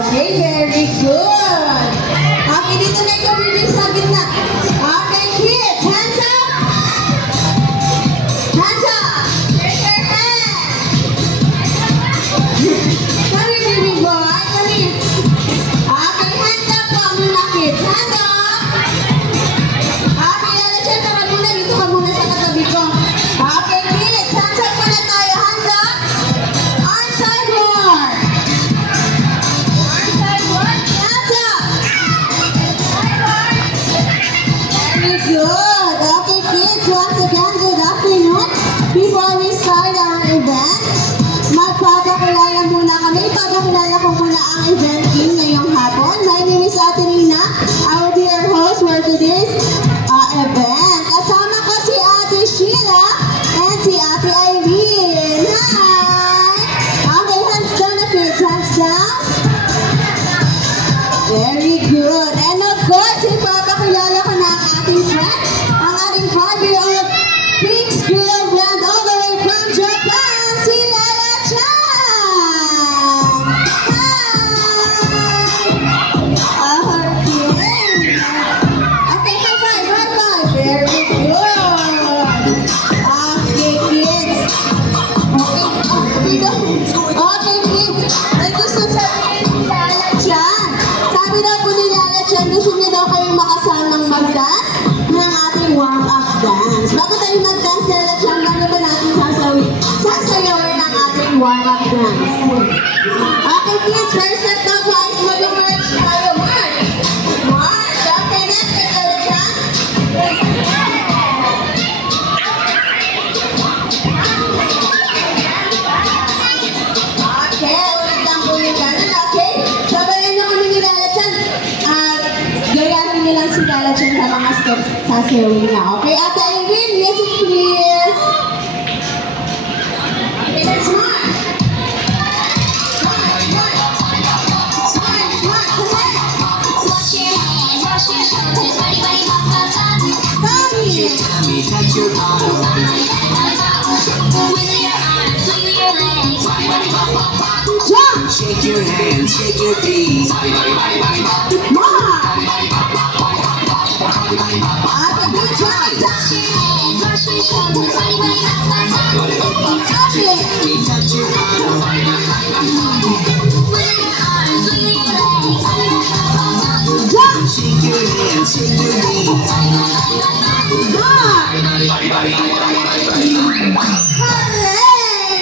Okay, very good. Okay, dito na ikaw rin sa gitna. Okay, kids, hands up. Hands up. Raise your hand. Come here, baby boy. Come here. Okay, hands up po muna, kids. Hands up. Okay, Lalachan, tara muna. Dito ka muna sa katabi ko. Okay, kids, hands up muna tayo. Hands up. On sidewalk. Good. Okay, kids, once again, good afternoon. Before we start our event, magpapakilala muna kami. Ipapakilala ko muna ang event team ngayong hapon. My name is Ate Nina. I will be your host for today's event. Kasama ko si Ate Sheila and si Ate Irene. Hi! Okay, hands down na kids. Hands down. Very good. And of course, ipapakilala ko na ang ating friend, ang ating father of Pink Squirrel Brand all the way from Japan, si Lalachan! Hi! Okay, high five, high five. Very good. Okay, kids. Okay, kids. Ay, gusto sabihin ni Lalachan. Sabi daw po ni Lalachan, gusto niya daw kayong makasamang mag-dance ng ating warm-up dance. Bago tayo mag-dance, Lalachan, bago ba natin sasayawin ang ating warm-up dance? Okay, kids, first step daw po ay mag-march tayo. March! March! Okay, next step, Lalachan. Okay, ulit lang po yung ganun, okay? Sabayan niyo kami ni Lalachan. Gayahin niyo lang si Lalachan sa mga steps sa sewing niya. Okay, Ate Irene, music please. Okay, let's march. March, march. March, march, come on. Wash your hands, wash your shoulders, body, body, pop, pop, pop. Tommy. Touch your bottom. Wiggle your arms, wiggle your legs, body, body, pop, pop, pop. Jump. Shake your hands, shake your feet. March. Ate, good job. Wash your hands, wash your shoulders, body, body, pop, pop, pop. Tommy. Touch your bottom. Wiggle your arms, wiggle your legs, body, body, pop, pop, pop. Jump. Shake your hands, shake your feet. March. Hooray!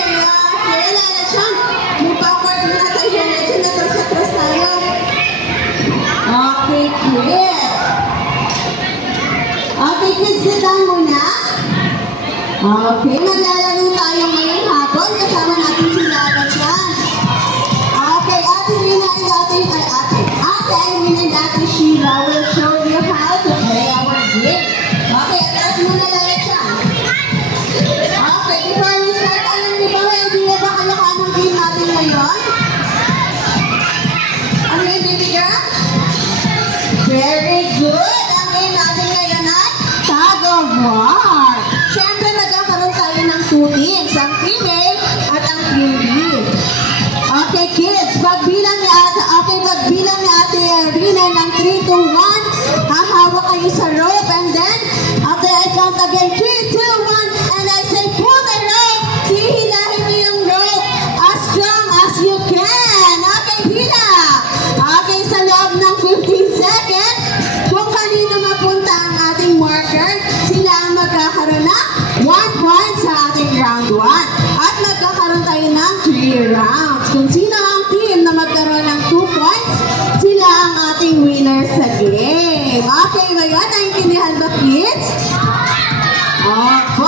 Okay, Lalachan. Mag-backward muna tayo. Lalachan, atras tayo. Okay, kids. Okay, kids, ditang muna. Okay, maglalaro tayo ngayong hapon. Kasama natin si Lalachan. Okay, Ate Rina and Ate Irene and Ate Sheila will show you how to play our game. Okay, atras muna Lalachan. Okay, before we start, alam niyo ba, may idea ba kayo kung anong game natin ngayon? Ano yung baby girl? Very good! Ang game natin ngayon ay Tag of War. Siyempre, nagkakaroon tayo ng two teams, ang female at ang female. Okay, kids, pagbilang ni Ate Irene ng 3, 2, 1, hahawa kayo sa rope, and then, after I count again, 3, 2, 1, and I say, pull the rope, hihilahin niyo yung rope as strong as you can. Okay, hila. Okay, sa loob ng 15 seconds, kung kanino mapunta ang ating marker, sila ang magkakaroon ng 1 point sa ating round 1. At magkakaroon tayo ng 3 rounds. Kung sino ang team na magkaroon ng 2 points, sila ang ating winner sa game. Okay ba yun? Naintindihan ba, kids? Okay.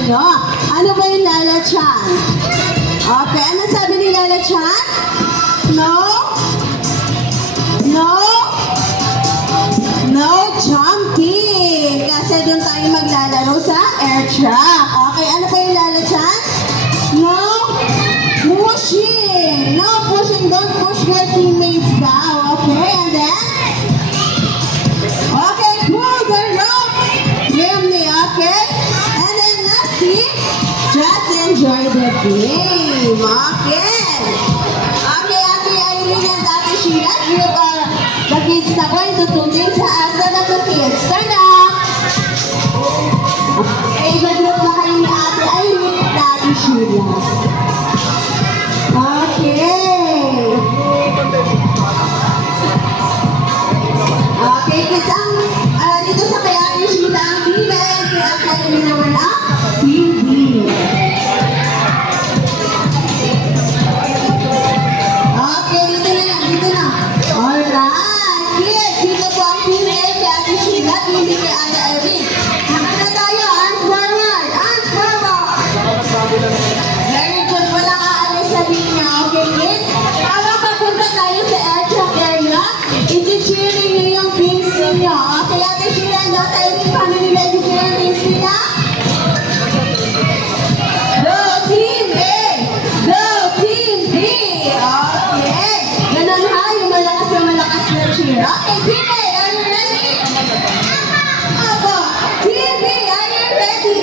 ninyo. Ano ba yung Lala Chan? Okay, ano sabi ni Lala Chan? No? No? No jumping. Kasi doon tayo maglalaro sa air track. Okay, ano pa yung Lala Chan? No pushing. No pushing. Don't push your teammates down. Okay, and then? Okay, pull the rope. Firmly, okay? And then lastly, just enjoy the game. Okay. Okay, Ate Aileen and Ate Sheila, you are the kids na going to tune in sa Aslan of the Kids. Turn up! Okay, mag-group na kayo ni Ate Aileen at Ate Sheila. Okay. Okay, kids, dito sa kay Ate Sheila ang TV and kay Ate Aileen naman ang TV. Okay, dito na yan, dito na. Alright, kids, dito po ang TV kay Ate Sheila, TV kay Ate Aileen. Nakan na tayo, arms forward, arms forward. Very good, walang aalis sa linya, okay kids? Para papunta tayo sa air track area, iti-cheering nyo yung teams ninyo. Okay, Ate Sheila and Ate Aileen, paano nila iti-cheer ang teams nila? Go Team A! Go Team B! Okay, ganun ha, yung malakas na cheer. Okay, Team A, are you ready? Ako, Team B, are you ready?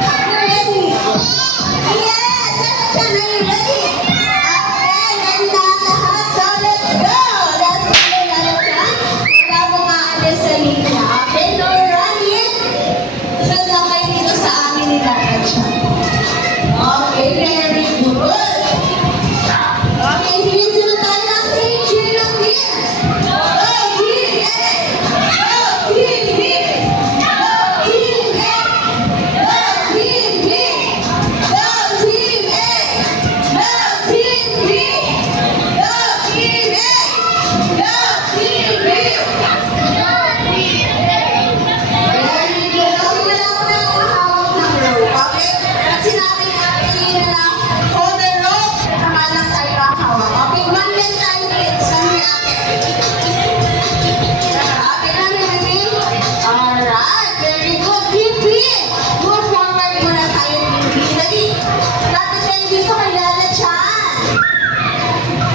Are you ready? Yes! Are you ready? Okay, ready na ang lahat. So, let's go! Let's go, Lala Chan. Wala mo maalis sa linya. Okay, no running. Sunod lang kayo dito sa amin ni Lala Chan. Okay, very good. Okay, sige, sunod tayo ng team. Cheer ng team. Go Team A! Go Team B! Go Team A! Go Team B! Go Team A! Go Team B! Go Team A! Go Team B! Very good. Okay, wala ko na hawak ng rope. Okay? At sinabi ni Ate Lina na hold the rope, tama lang tayo hawak. Okay, one man tayo kids. Kami ate. Okay, kami baby. Alright, very good. Team B. Move forward muna tayo, Team B. Dali. Lapit kayo dito kay Lala Chan.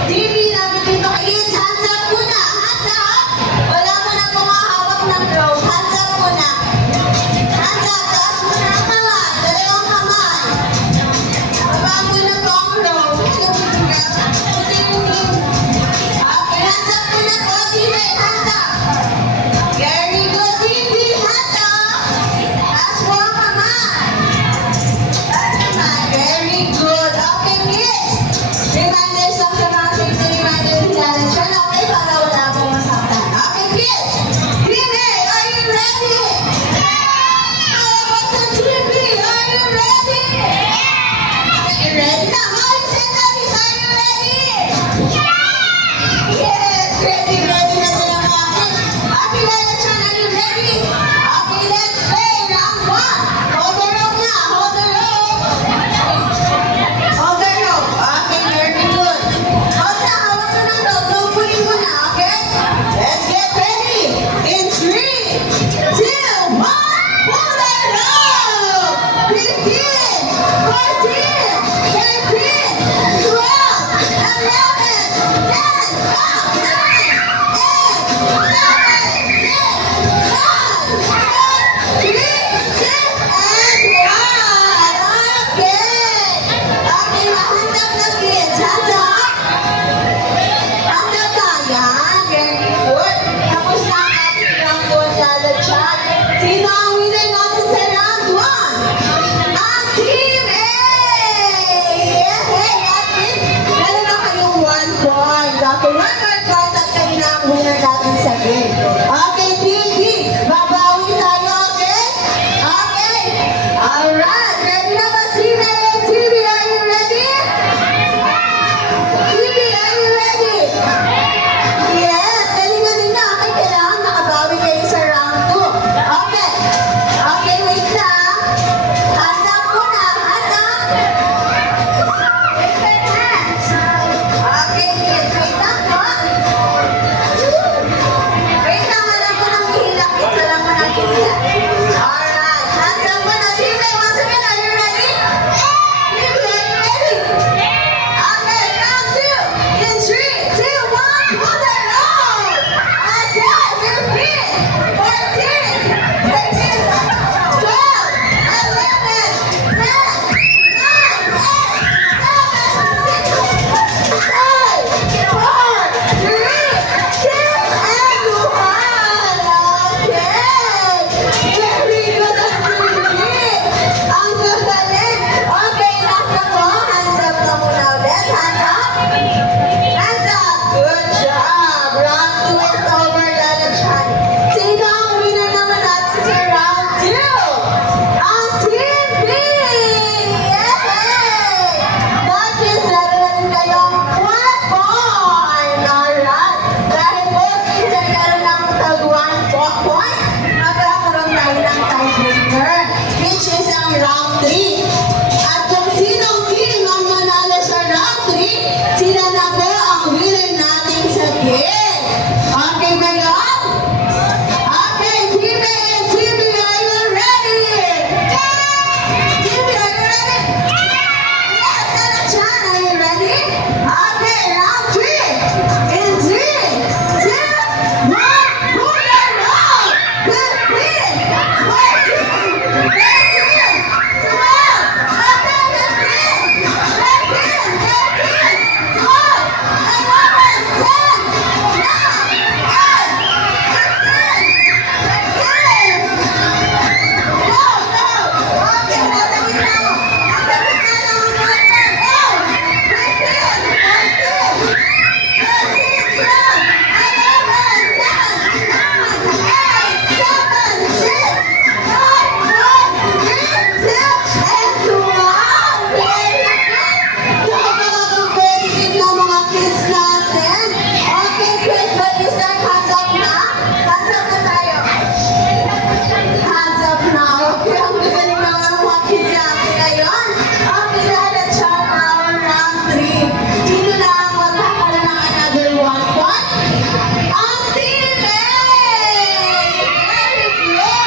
Team B, lapit dito kay kids. Hands up muna. Hands up. Wala mo na pong hawak ng rope. Hands up muna. Hands up. Taas mo na ang kamay. Dalawang kamay. Bago na po ang rope. Okay, hands up muna po. Team A, hands up. Very good. Team B, hands up. Taas mo ang kamay. Taas kamay. Very good. Okay, kids. Reminders lang sa mga safety reminders ni Lala Chan. Okay, para wala akong masaktan. Okay, kids. Team A, are you ready? What's the Team B? Are you ready? Okay, ready na. Mom said that is, are you ready? Yes, ready na tayo mga kids. Okay, Lala Chan, are you ready? Okay, let's play round 1. Hold the rope na. Hold the rope. Hold the rope. Okay, very good. Hold na. Hawak mo ng rope. No pulling mo na, okay? Let's get ready. In 3, 2, 1. Pull the rope. 15, 14, 13, 12, 11, 10, 9, 8, 7, 6, 5, 4, 3, 2, 1. Okay, hands up na kids. Hands up. Hands up na. Yan, very good. Tapos na ang ating round 1, Lala Chan. Sino ang winner natin sa round 1? Ang Team A! Yay! At least, meron na kayong 1 point. Okay, 1 point. Hands up! Good job! Round 2 is over, Lala Chan. Sino ang winner naman natin sa round 2? Ang Team B! Yay! That means meron na rin kayong 1 point! Alright! Dahil both teams ay meron ng tag 1 point, magkakaroon tayo ng tiebreaker, which is ang round 3. At kung sinong team ang manalo sa round 3, sila na po ang winner natin sa game. Okay ba yun? Okay, Team A and Team B, are you ready? Team B, are you ready? Yes, Lala Chan, are you ready? Okay, round 3. In 3, 2, 1, move your round! 15, 14, 13,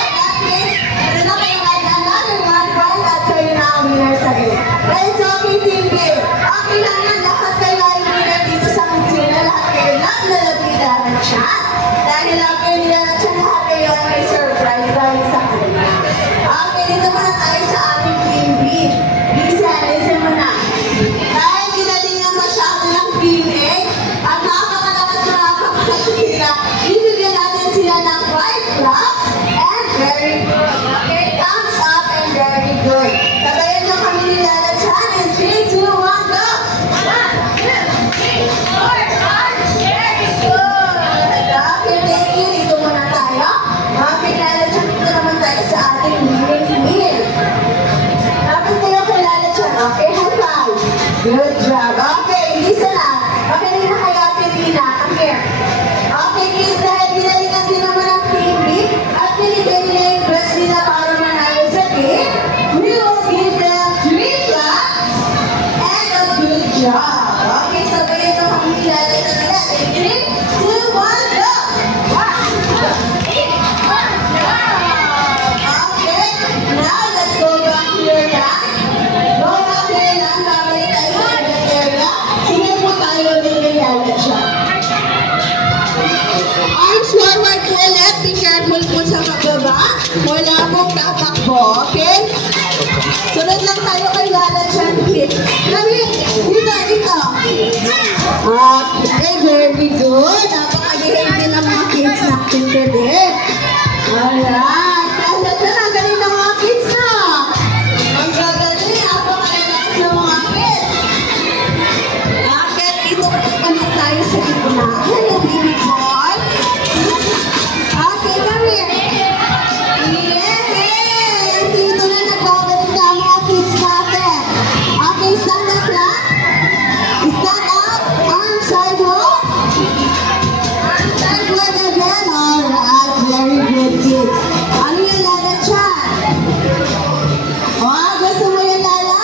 12, 11, dahil ang kanila na siya lahat ngayon may surprise dahil sa kanila. Okay, dito muna tayo sa ating Team B. Listen mo na. Dahil ginaling na masyado ng Team A, at nakakalakas na nakakalakas sila, bibigyan natin sila ng 5 claps and very good. Okay, thumbs up and very good. Sabayan nyo kami ni Lala Chan in 3, 2, 1, go! 1, 2, 3, 4, 5, very good! Okay, thank you. Dito muna tayo. Okay, Lala Chan, dito naman tayo sa ating winning meal. Dapat tayo kay Lala Chan. Okay, high five. Good job. Okay, listen na. Okay, rin na kayo, Ate Lina. Come here. Okay, kids, dahil ginalingan din naman ang Team B at pinigay nila yung dress nila para manalo sa game, we will give them 3 claps and a good job. Okay, sabayan nyo kami ni Lala Chan ulit. In 3, 2, 1, go! Okay, now let's go back to your class. Go back to your class. Babalik tayo sa next area. Sige po tayo din kay Lala Chan. Arms forward po ulit. Be careful po sa pababa. Wala pong tatakbo, okay? Sunod lang tayo kay Lala Chan, kids. Dito. Okay, very good. Napakagaling din ang mga kids natin today. Alright. Lala Chan, ang galing ng mga kids na. Ang gagaling. Napakalakas ng mga kids. Okay, dito naman tayo sa gitna. Hello, baby boy. Okay, come here. Yay! Dito na nagkagaling ka mga kids natin. Okay, stand up lang. Stand up. Arms sidewalk. Arms sidewalk again. Alright, very good kids. Ano yan, Lala Chan? Oh, gusto mo yan, Lala?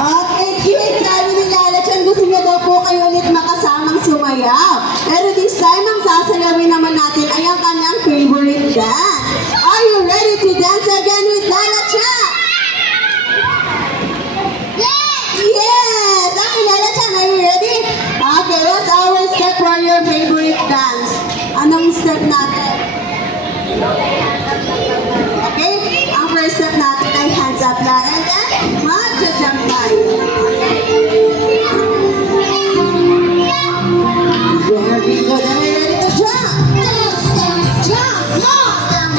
Okay, kids. Sabi ni Lala Chan, gusto niya daw po kayo ulit makasamang sumayaw. Pero this time, ang sasayawin naman natin ay ang kanyang favorite dance. Are you ready to dance again with Lala Chan? Yes! Okay, Lala Chan, are you ready? Okay, what's our step for your favorite dance? Anong step natin? Okay, ang first step natin ay hands up na. And then, mag-jump tayo. Very good. Are you ready to jump? Jump! More! More!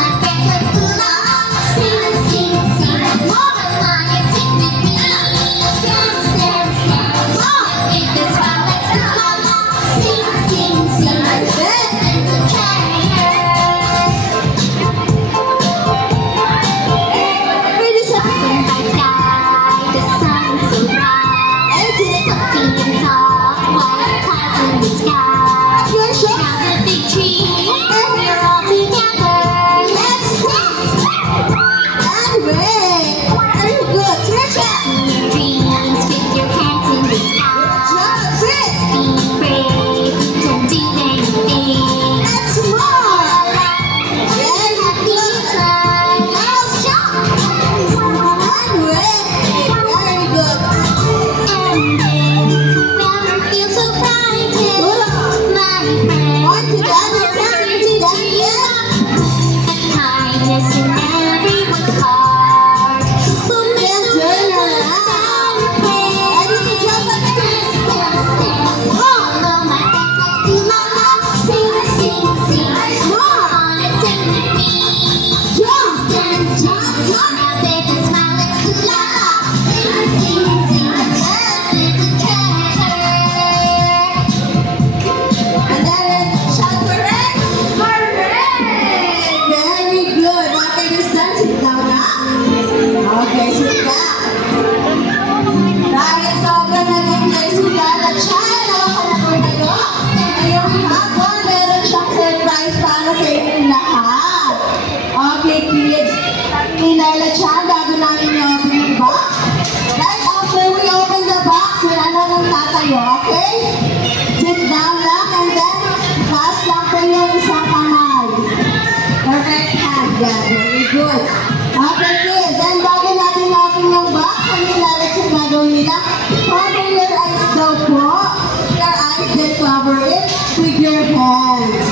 cover it with your hands.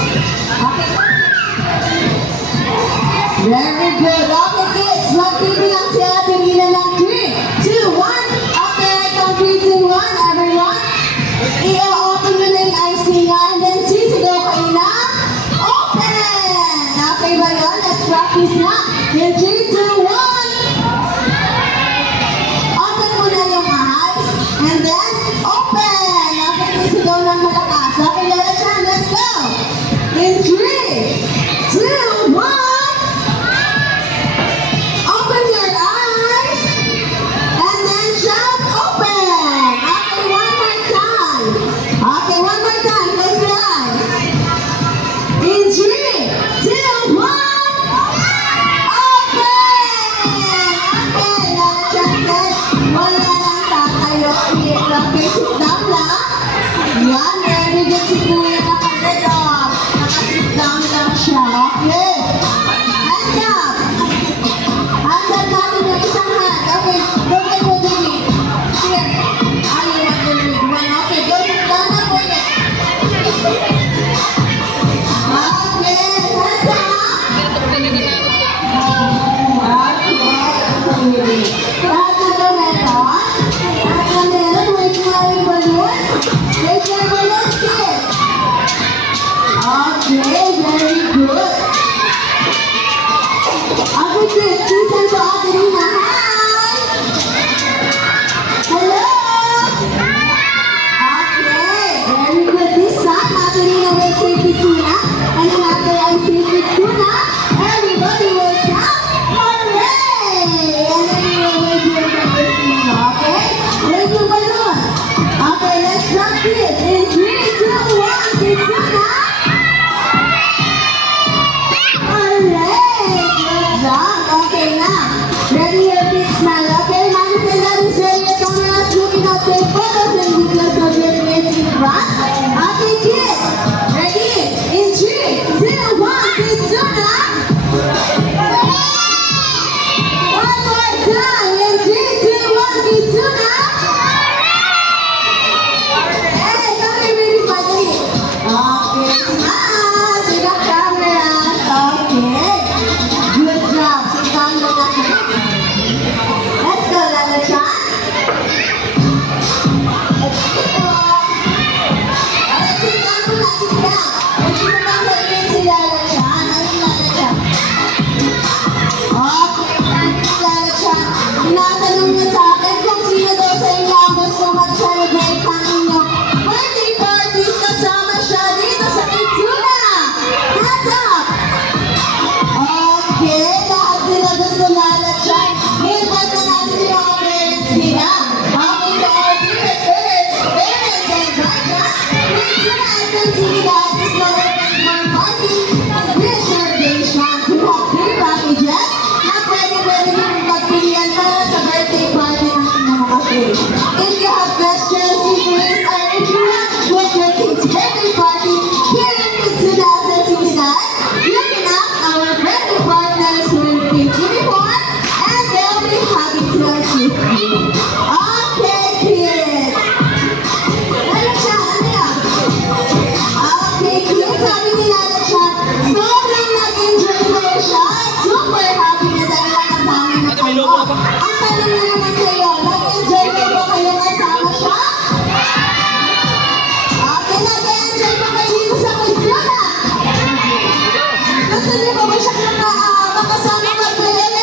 Okay. Very good. Okay, kids. Magbibilang si Ate Rina ng 3, 2, 1. Okay, I count 3, 2, 1. Everyone. I-open mo na yung eyes niya and then sisigaw kayo na open! Okay ba yun? Let's practice na. In 3, 2, 1. Open mo na yung eyes and then open! Okay, sisigaw ng malakas. Okay, let's go! In 3, 2, 1. Open your eyes and then shout open! Okay, one more time. Okay, one more time. Close your eyes. In 3, 2, 1. Open! Okay, na-check. Wala lang tatayo. Okay, sit down lang. Yan, very good si Kuya nakagad off. Nakasit down lang siya. Okay. Hands up. Hands up natin yung isang hand. Okay, go kay Rodrigo. Here. You want to read one. Okay, go sit down na po ulit. Okay, hands up. Okay. Lahat na ba meron? Lahat na meron? Wait mo yung balloon? Wait your balloon, kids. Okay, very good. Okay, kids, listen to Ate Rina. Hi! Hello! Okay, very good. This time, Ate Rina will say Pituna. And after I say Pituna, everybody will shout, hooray! And then you will wave your fingers to me, okay? Wave your balloon. Okay, let's practice. In 3, 2, 1, Pituna! Hooray! Good job. Okay, now. Ready your big smile. Okay, mommy and daddy say your cameras looking at their photos and videos of your kids in front. Okay, kids. Ready? In 3, 2, 1, Pituna! One more time. In 3, 2, 1, Pituna! Hey, come here, baby, finally. Okay, smile to the camera. Okay. Good job. Sit down na natin. Let's go, Lala Chan. Let's go. Okay, sit down muna, sit down. Let's sit down sa akin si Lala Chan. Ano Lala Chan? Okay, thank you, Lala Chan. Tinatanong niya sa akin kung sino daw sa inyo ang gusto mag-celebrate ng inyong birthday party kasama siya dito sa Pituna. Hands up! Okay, lahat sila gusto Lala Chan. Invite na natin yung mga parents nila. Okay, to our dearest parents and guardians, please tonight continue that this celebration party and reservation to have free packages na pwede yung pagpilian para sa birthday party ng inyong mga kids. If you have questions, inquiries, or if you want to book your kids' birthday party here in Pituna sa Trinidad, you can ask our birthday partners who will be uniform and they'll be happy to assist you. Okay, kids. Lala Chan, ano yan? Okay, kids, sabi ni Lala Chan, sobrang nag-enjoy kayo siya at super happy na dahil nakasama na kayo. Ang tanong na naman kayo, nag-enjoy na ba kayo kasama siya? Okay, nag-enjoy ba kayo dito sa Pituna? Gusto niyo ba siya makasama mag-ulit?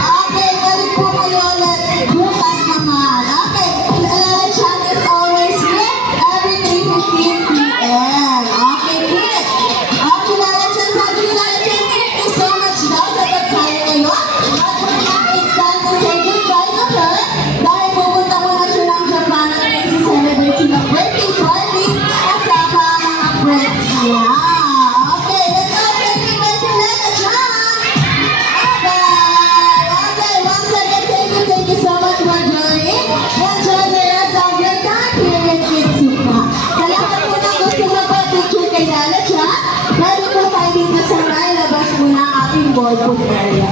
Okay, balik po kayo ulit bukas naman. Okay, Lala Chan is always here every 3:15 p.m. Okay, kids. Okay, Lala Chan, sabi ni Lala Chan, thank you so much daw sa pagsaya ngayon. At we're now it's time to say goodbye to her dahil pupunta muna siya ng Japan at nag-celebrate siya ng birthday party kasama ang mga friends niya. Okay, let's all celebrate to Lala Chan. Bye-bye. Okay, once again, thank you so much for joining. Enjoy the rest of your time here in Pituna. Sa lahat po na gusto magpa-picture kay Lala Chan, pwede po tayo dito sa may labas muna ang ating ballroom area.